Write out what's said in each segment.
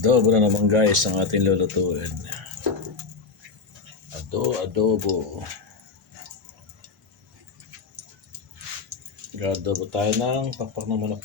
Adobo na naman guys ang ating lulutuin. Ado, adobo. Adobo tayo ng pakpak ng manok.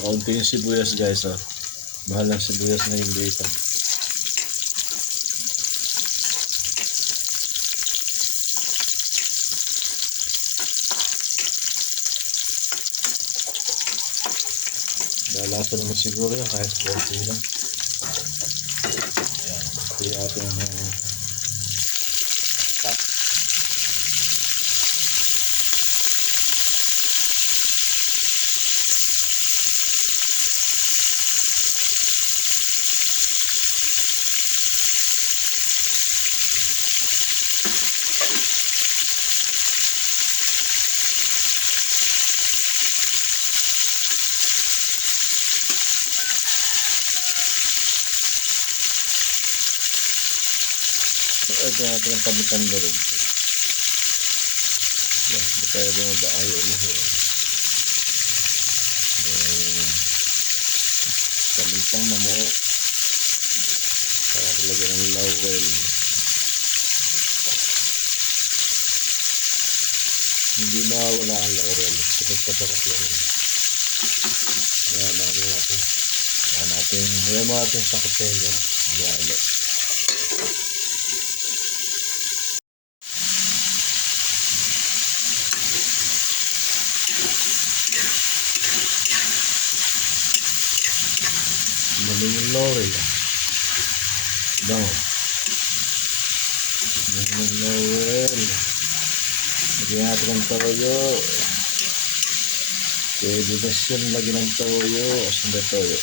Kakaunti yung sibuyas guys oh. Mahal ng sibuyas na yung dito. Lalasa naman siguro yun kahit konti lang. Ayan. Ito yung ating Ito natin ang pamitang loob. Yes, di tayo bumaba ayaw umuho. Pamitang mamuo. Para talaga ng lawel. Hindi mawala ang laurel. Kasi pagkasarap yan. Yan, lagi natin. Yan natin. Yan mo natin sa kutsenya. Halo-halo. Maling yung laurel. ah. Bango. Maling yung laurel. Lagyan natin ng toyo. Na siya lagyan ng toyo. Asan ba toyo?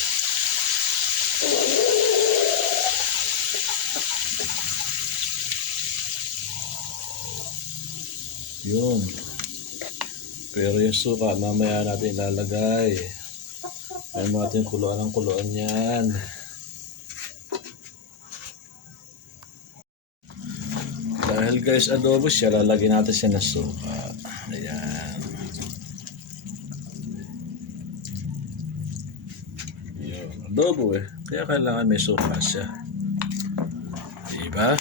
Yun. Pero yung suka, mamaya natin ilalagay. Ay mo natin kuluan ng kuluan yan. Dahil guys adobo siya, lalagyan natin siya ng suka. Ayan. Yun. Adobo eh. Kaya kailangan may suka siya. Diba?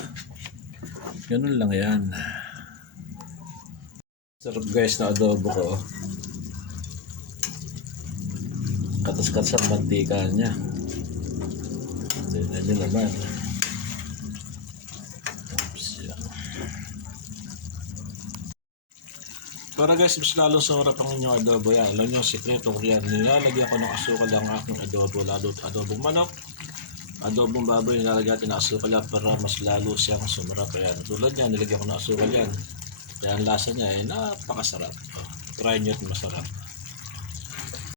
Ganun lang yan. Sarap guys na adobo ko. Katas-katas ang mantika niya. Tingnan niyo naman. Oops. Para guys, mas lalong sumarap ang inyong adobo yan. Alam niyo, sikreto ko yan. Nilalagyan ko ng asukal ang aking adobo, lalo adobong manok. Adobong baboy, nilalagyan natin ng asukal yan para mas lalo siyang sumarap. Ayan. Tulad niya, nilagyan ko ng asukal yan. Kaya ang lasa niya ay napakasarap. Oh, try niyo at masarap.